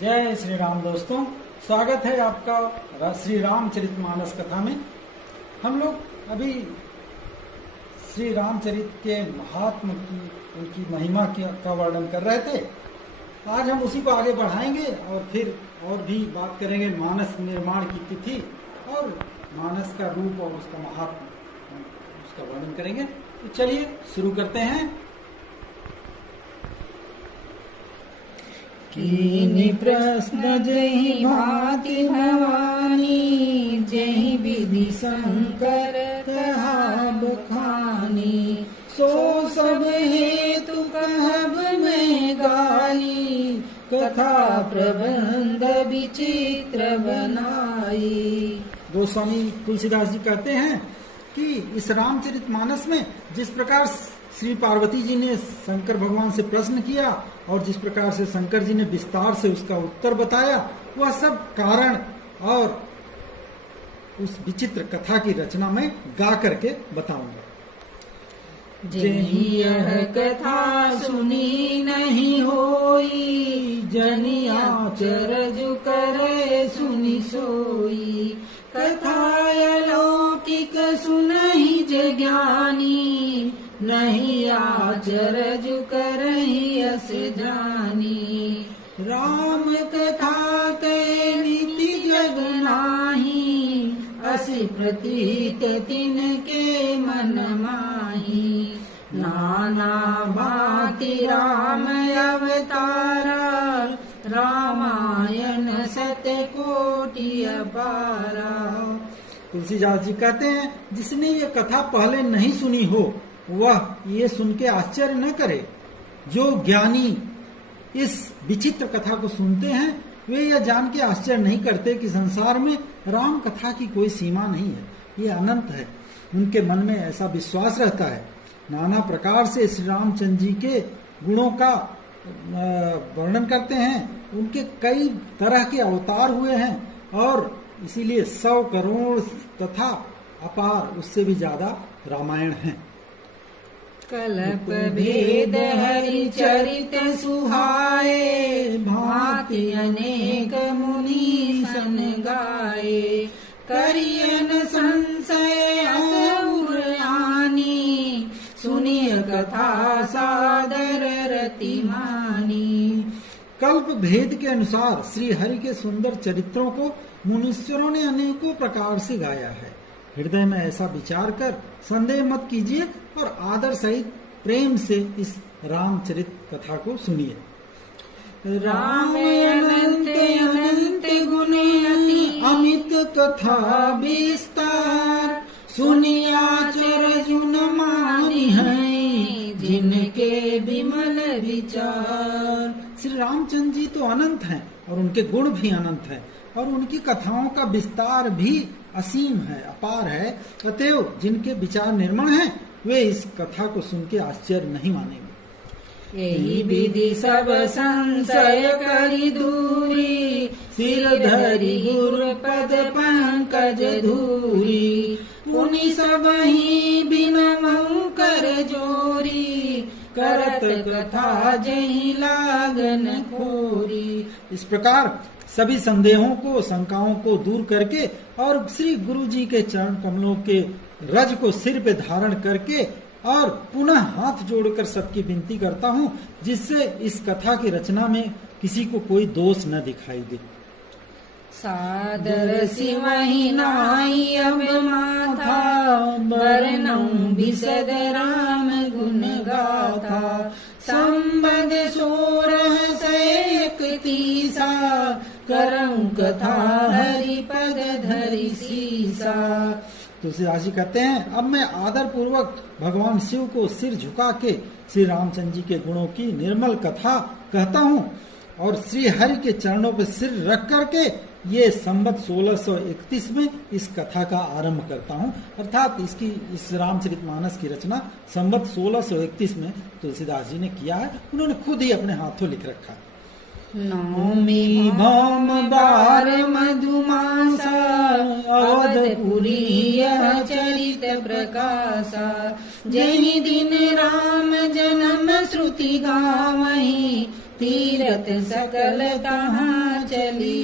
जय श्री राम दोस्तों, स्वागत है आपका श्री रामचरितमानस कथा में। हम लोग अभी श्री रामचरित के महात्म की, उनकी महिमा का वर्णन कर रहे थे। आज हम उसी को आगे बढ़ाएंगे और फिर और भी बात करेंगे मानस निर्माण की तिथि और मानस का रूप और उसका महात्म, उसका वर्णन करेंगे। तो चलिए शुरू करते हैं। कीनि प्रश्न जहि भांति भवानी, जहि विधि शंकर कहा बखानी। सो सब हेतु कहब मैं गाई, कथा प्रबंध विचित्र बनाई। गोस्वामी तुलसीदास जी कहते हैं कि इस रामचरितमानस में जिस प्रकार श्री पार्वती जी ने शंकर भगवान से प्रश्न किया और जिस प्रकार से शंकर जी ने विस्तार से उसका उत्तर बताया, वह सब कारण और उस विचित्र कथा की रचना में गा करके बताऊंगा। जहि यह कथा सुनी नहीं होई, जनि आचरज करे सुनि सोई। कथा अलौकिक सुनहि ज्ञानी, नहीं आचरज करहि अस जानी। राम कथा के नीति जग नाही, अस प्रतीत तिनके मन माही। नाना भांति राम अवतारा, रामायण सतकोटि अपारा। तुलसीदास जी कहते हैं, जिसने ये कथा पहले नहीं सुनी हो वह ये सुन के आश्चर्य न करे। जो ज्ञानी इस विचित्र कथा को सुनते हैं वे यह जान के आश्चर्य नहीं करते कि संसार में राम कथा की कोई सीमा नहीं है, ये अनंत है। उनके मन में ऐसा विश्वास रहता है। नाना प्रकार से श्री रामचंद्र जी के गुणों का वर्णन करते हैं। उनके कई तरह के अवतार हुए हैं और इसीलिए 100 करोड़ तथा अपार, उससे भी ज्यादा रामायण है। कल्प भेद हरि चरित सुहाए, भांति अनेक मुनि सन गाए। करियन संशय असुर आनी, सुनिय कथा सादर रति मानी। कल्प भेद के अनुसार श्री हरि के सुंदर चरित्रों को मुनीश्वरों ने अनेकों प्रकार से गाया है। हृदय में ऐसा विचार कर संदेह मत कीजिए और आदर सहित प्रेम से इस रामचरित कथा को सुनिए। राम अनंत अनंत गुण अति अमित कथा विस्तार, सुनिया चरजुन मानी है, जिनके विमल विचार। श्री रामचंद्र जी तो अनंत हैं और उनके गुण भी अनंत हैं और उनकी कथाओं का विस्तार भी असीम है, अपार है। अतएव जिनके विचार निर्मल हैं वे इस कथा को सुन के आश्चर्य नहीं मानेंगे। यही विधि सब संशय करी दूरी, सिर धरि गुरु पद पंकज धूरी। पुनि सब ही बिनमऊ कर जोरी, करत कथा जहि लागन खोरी। इस प्रकार सभी संदेहों को, शंकाओं को दूर करके और श्री गुरु जी के चरण कमलों के रज को सिर पे धारण करके और पुनः हाथ जोड़कर सबकी विनती करता हूँ, जिससे इस कथा की रचना में किसी को कोई दोष न दिखाई दे। सादर सिमहि नाई अब माथा, बरनऊं बिसद राम गुण गाथा। संबद 1631, करऊं कथा हरि पद धरि सीसा। तुलसीदास जी कहते हैं, अब मैं आदर पूर्वक भगवान शिव को सिर झुका के श्री रामचंद्र जी के गुणों की निर्मल कथा कहता हूँ और श्री हरि के चरणों पर सिर रख करके ये संवत 1631 में इस कथा का आरंभ करता हूँ। अर्थात इस रामचरितमानस की रचना संवत 1631 में तुलसीदास जी ने किया है। उन्होंने खुद ही अपने हाथों लिख रखा है। नौमी भौम बार मधुमासा, अवधपुरी यह चरित प्रकाशा। जहि दिन राम जन्म श्रुति गावहीं, तीरथ सकल तहाँ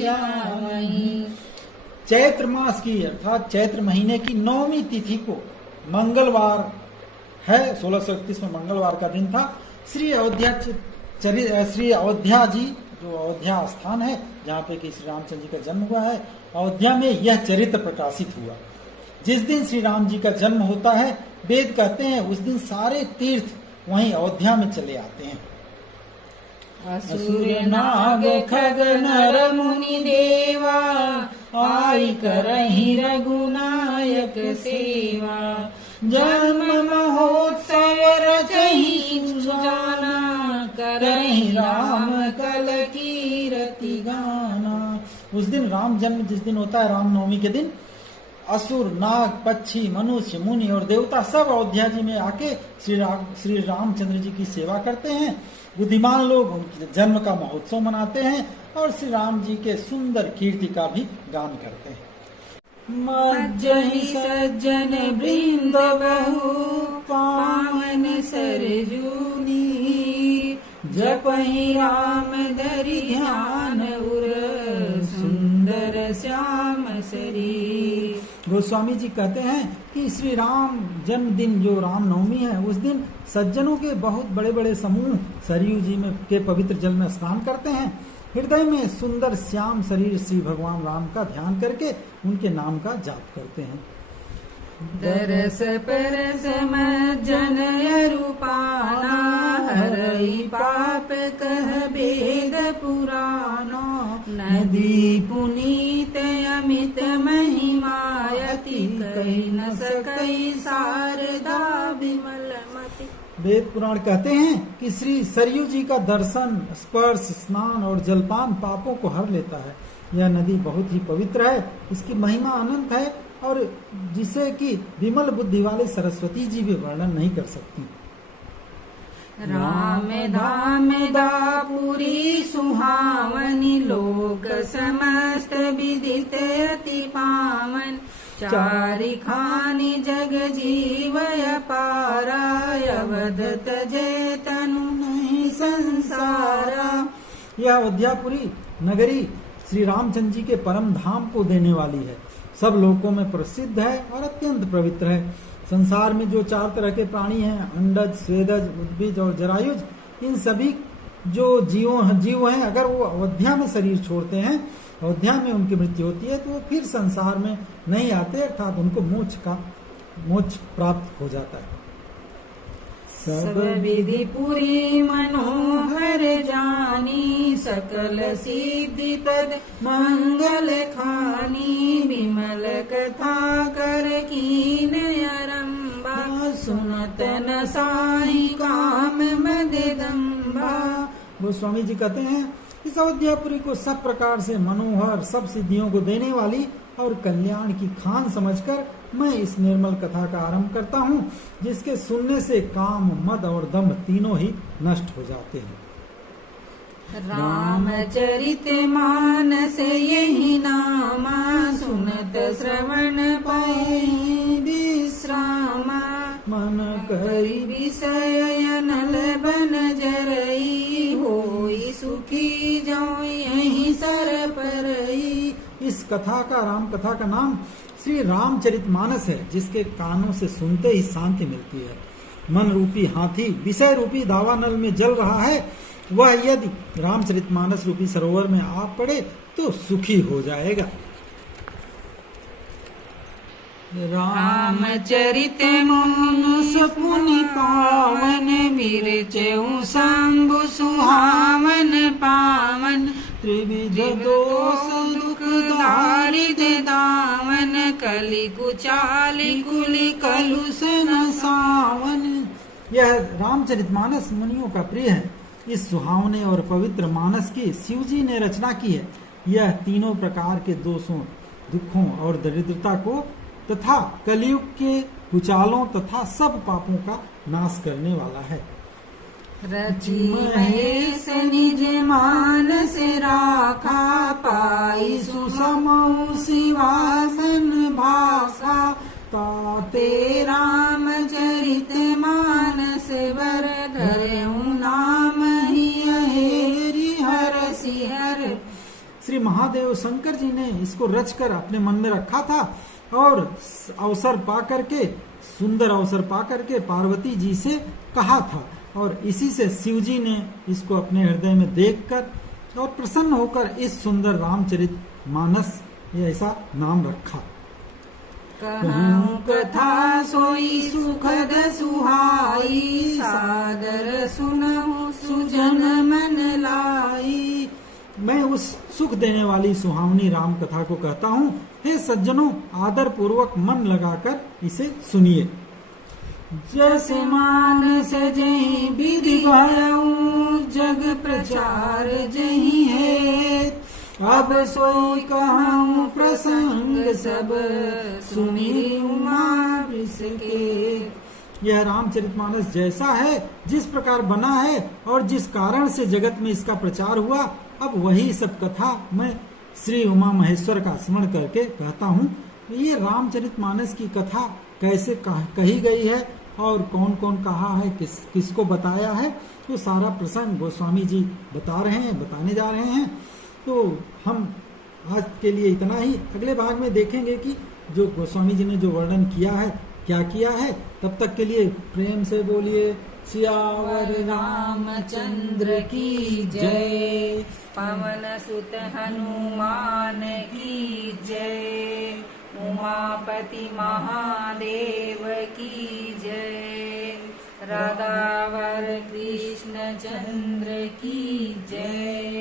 आवहीं। चैत्र मास की अर्थात चैत्र महीने की 9वीं तिथि को मंगलवार है, 1631 में मंगलवार का दिन था। श्री अयोध्या जी, जो अयोध्या स्थान है जहाँ पे कि श्री रामचंद्र जी का जन्म हुआ है, अयोध्या में यह चरित्र प्रकाशित हुआ। जिस दिन श्री राम जी का जन्म होता है, वेद कहते हैं उस दिन सारे तीर्थ वहीं अयोध्या में चले आते हैं। असुर नाग खग नर मुनि देवा, आई करहि रघुनायक सेवा। जन्म महोत्सव रचहि सुजाना, करहि राम कल कीरति गाना। उस दिन राम जन्म जिस दिन होता है, रामनवमी के दिन, असुर नाग पक्षी मनुष्य मुनि और देवता सब अयोध्या जी में आके श्री रामचंद्र जी की सेवा करते हैं। बुद्धिमान लोग उनके जन्म का महोत्सव मनाते हैं और श्री राम जी के सुंदर कीर्ति का भी गान करते हैं। मज्जहि सज्जन वृंद बहु, पावन सरजूनी। जपहि राम धरि ध्यान उर, सुंदर श्याम शरीर। गोस्वामी जी कहते हैं कि श्री राम जन्मदिन जो रामनवमी है, उस दिन सज्जनों के बहुत बड़े बड़े समूह सरयू जी में के पवित्र जल में स्नान करते हैं। हृदय में सुंदर श्याम शरीर श्री भगवान राम का ध्यान करके उनके नाम का जाप करते हैं। दरस परस मज्जन अरूपाना, हरई पाप कह वेद पुराना। नदी पुनीत अमित महिमायति, कहि न सकई शारदा विमल मति। वेद पुराण कहते हैं कि श्री सरयू जी का दर्शन, स्पर्श, स्नान और जलपान पापों को हर लेता है। यह नदी बहुत ही पवित्र है, इसकी महिमा अनंत है और जिसे कि विमल बुद्धि वाले सरस्वती जी भी वर्णन नहीं कर सकती। राम धाम दापुरी सुहावनी, लोक समस्त विदित अति पावन। चारिखानि जग जीवय पारा, अवध तजे तनु नहीं संसारा। यह अयोध्यापुरी नगरी श्री रामचंद्र जी के परम धाम को देने वाली है, सब लोकों में प्रसिद्ध है और अत्यंत पवित्र है। संसार में जो 4 तरह के प्राणी हैं, अंडज, स्वेदज, उद्भिज और जरायुज, इन सभी जो जीव हैं, अगर वो अयोध्या में शरीर छोड़ते हैं, अयोध्या में उनकी मृत्यु होती है, तो वो फिर संसार में नहीं आते, अर्थात उनको मोक्ष प्राप्त हो जाता है। सब विधि पुरी मनोहर जानी, सकल सिद्धि तद मंगल खानी। विमल कथा कर कीन आरंभा, सुनत न साई काम मददंबा। गोस्वामी जी कहते हैं इस अयोध्यापुरी को सब प्रकार से मनोहर, सब सिद्धियों को देने वाली और कल्याण की खान समझकर मैं इस निर्मल कथा का आरंभ करता हूँ, जिसके सुनने से काम, मद और दम्भ तीनों ही नष्ट हो जाते हैं। रामचरित मानस यही नामा, सुनत श्रवण पाए विश्रामा। मन करि विषय अनल बन जरई, होई सुखी जाऊं यही सर परई। इस कथा का, राम कथा का नाम श्री रामचरितमानस है, जिसके कानों से सुनते ही शांति मिलती है। मन रूपी हाथी विषय रूपी दावानल में जल रहा है, वह यदि रामचरितमानस रूपी सरोवर में आ पड़े तो सुखी हो जाएगा। रामचरित मानस पुनि पावन, विरचऊ शंभु सुहावन पावन। त्रिविध दोष दुख दारिद्र दावन, कलि कुचालि कुलि कलुष न सावन। यह रामचरितमानस मुनियों का प्रिय है। इस सुहावने और पवित्र मानस की शिवजी ने रचना की है। यह तीनों प्रकार के दोषों, दुखों और दरिद्रता को तथा कलयुग के कुचालों तथा सब पापों का नाश करने वाला है। रचि महेश निज मानस राखा, पाई सुसमौ सिंहासन भाषा। ताते रामचरित मानस वर, धरऊ नाम ही हेरि हर सिहर। श्री महादेव शंकर जी ने इसको रचकर अपने मन में रखा था और अवसर पा करके, सुंदर अवसर पा करके पार्वती जी से कहा था, और इसी से शिव जी ने इसको अपने हृदय में देखकर और प्रसन्न होकर इस सुंदर रामचरित मानस ये ऐसा नाम रखा। कहूँ कथा सोई सुखद सुहाई, सादर सुनहु सुजन मन लाई। मैं उस सुख देने वाली सुहावनी राम कथा को कहता हूँ, हे सज्जनों आदर पूर्वक मन लगाकर इसे सुनिए। जस मानस जही विधि भयऊ, जग प्रचार जही है। अब सोई कहूँ प्रसंग सब, सुनी उमा के। यह रामचरितमानस जैसा है, जिस प्रकार बना है और जिस कारण से जगत में इसका प्रचार हुआ, अब वही सब कथा मैं श्री उमा महेश्वर का स्मरण करके कहता हूँ। ये रामचरितमानस की कथा कैसे कही गई है और कौन कौन कहा है, किसको बताया है, तो सारा प्रसंग गोस्वामी जी बता रहे हैं, बताने जा रहे हैं। तो हम आज के लिए इतना ही। अगले भाग में देखेंगे कि जो गोस्वामी जी ने जो वर्णन किया है क्या किया है। तब तक के लिए प्रेम से बोलिए सियावर रामचंद्र की जय, पवन सुत हनुमान की जय, उमापति महादेव की जय, राधावर कृष्ण चंद्र की जय।